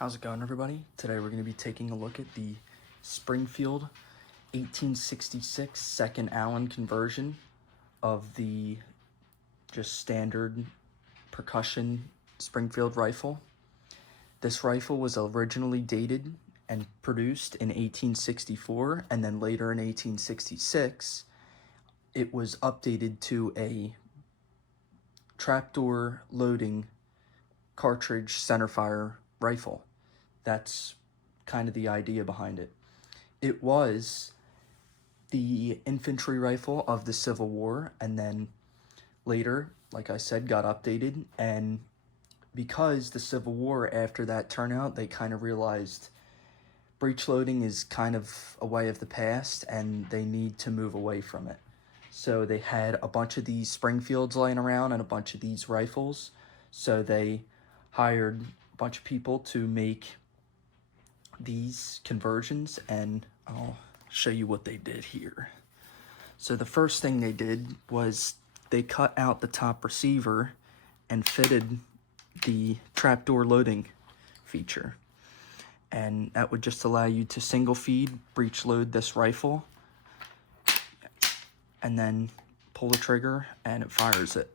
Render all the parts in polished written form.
How's it going, everybody? Today we're going to be taking a look at the Springfield 1866 second Allin conversion of the just standard percussion Springfield rifle. This rifle was originally dated and produced in 1864, and then later in 1866 it was updated to a trapdoor loading cartridge centerfire rifle. That's kind of the idea behind it. It was the infantry rifle of the Civil War, and then later, like I said, got updated. And because the Civil War, after that turnout, they kind of realized breech loading is kind of a way of the past and they need to move away from it. So they had a bunch of these Springfields laying around and a bunch of these rifles. So they hired a bunch of people to make these conversions, and I'll show you what they did here. So the first thing they did was they cut out the top receiver and fitted the trapdoor loading feature, and that would just allow you to single feed breech load this rifle and then pull the trigger and it fires it.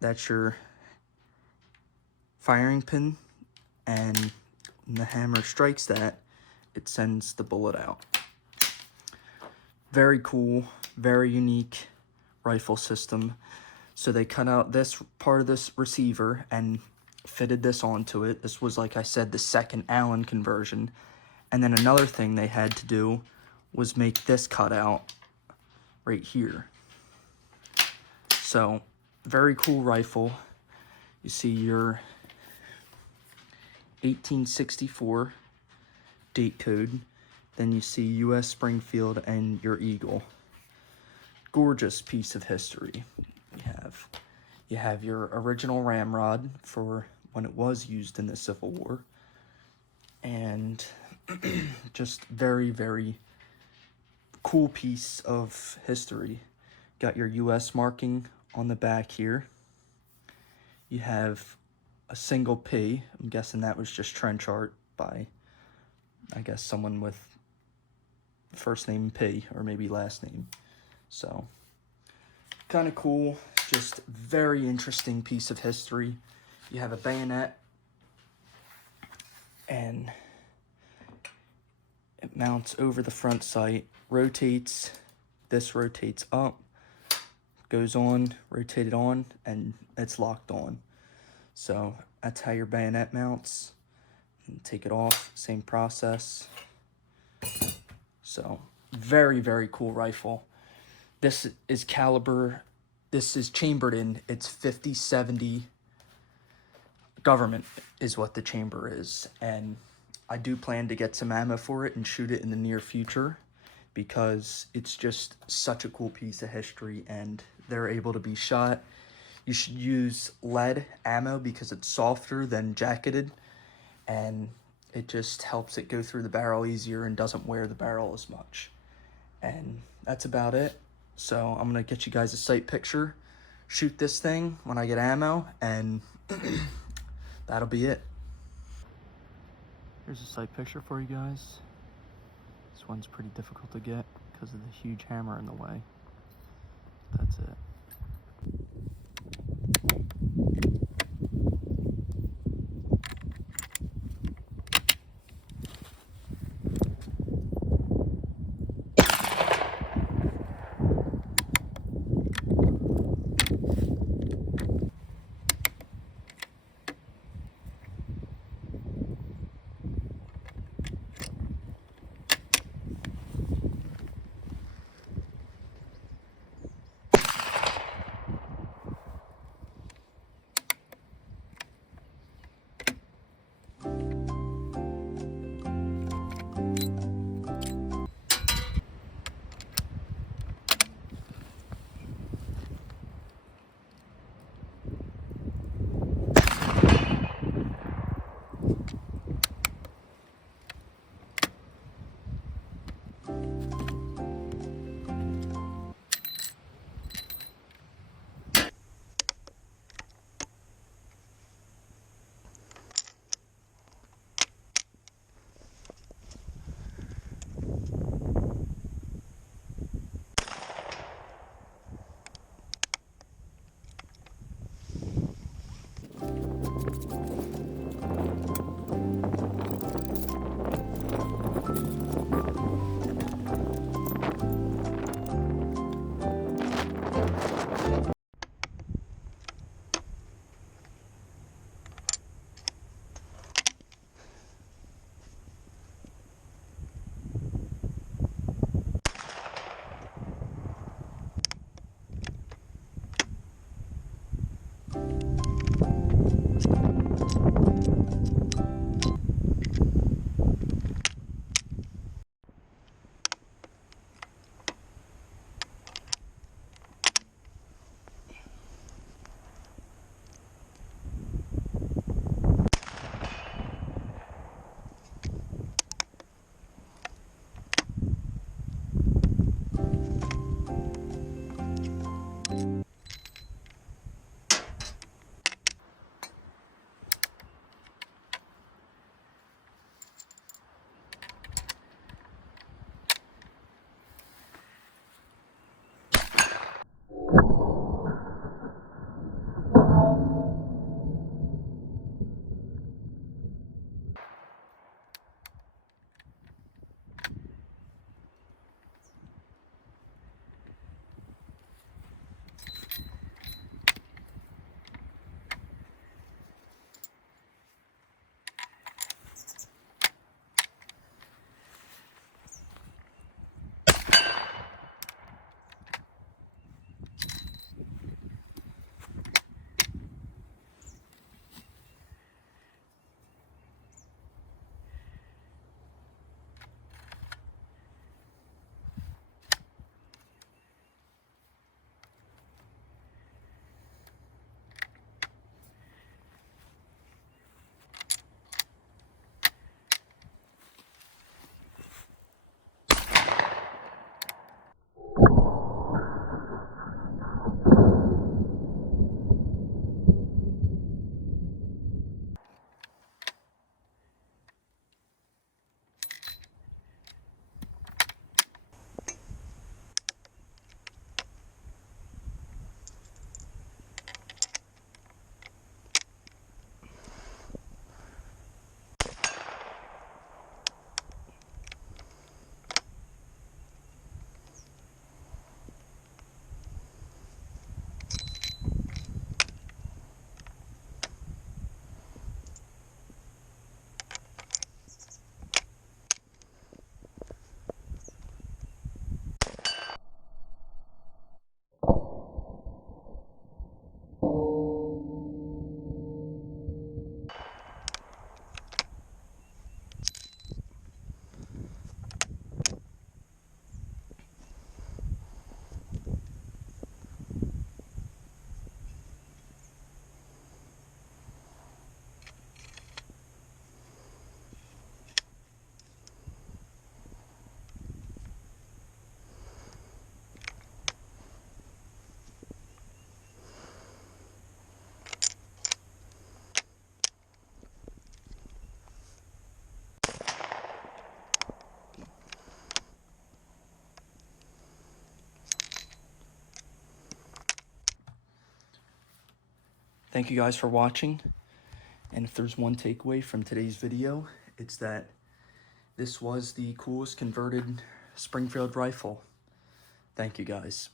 That's your firing pin, and when the hammer strikes that, it sends the bullet out. Very cool, very unique rifle system. So they cut out this part of this receiver and fitted this onto it. This was, like I said, the second Allin conversion. And then another thing they had to do was make this cutout right here. So, very cool rifle. You see your 1864 date code, then you see U.S. Springfield and your eagle. Gorgeous piece of history. You have your original ramrod for when it was used in the Civil War, and just very, very cool piece of history. Got your U.S. marking on the back here. You have a single P. I'm guessing that was just trench art by, I guess, someone with first name P or maybe last name. So, kind of cool. Just very interesting piece of history. You have a bayonet, and it mounts over the front sight, rotates. This rotates up, goes on, rotated on, and it's locked on. So that's how your bayonet mounts. And take it off, same process. So very, very cool rifle. This is chambered in, it's 50-70 gov't is what the chamber is. And I do plan to get some ammo for it and shoot it in the near future, because it's just such a cool piece of history and they're able to be shot. You should use lead ammo because it's softer than jacketed, and it just helps it go through the barrel easier and doesn't wear the barrel as much. And that's about it. So I'm going to get you guys a sight picture, shoot this thing when I get ammo, and that'll be it. Here's a sight picture for you guys. This one's pretty difficult to get because of the huge hammer in the way. That's it. Thank you guys for watching. And if there's one takeaway from today's video, it's that this was the coolest converted Springfield rifle. Thank you guys.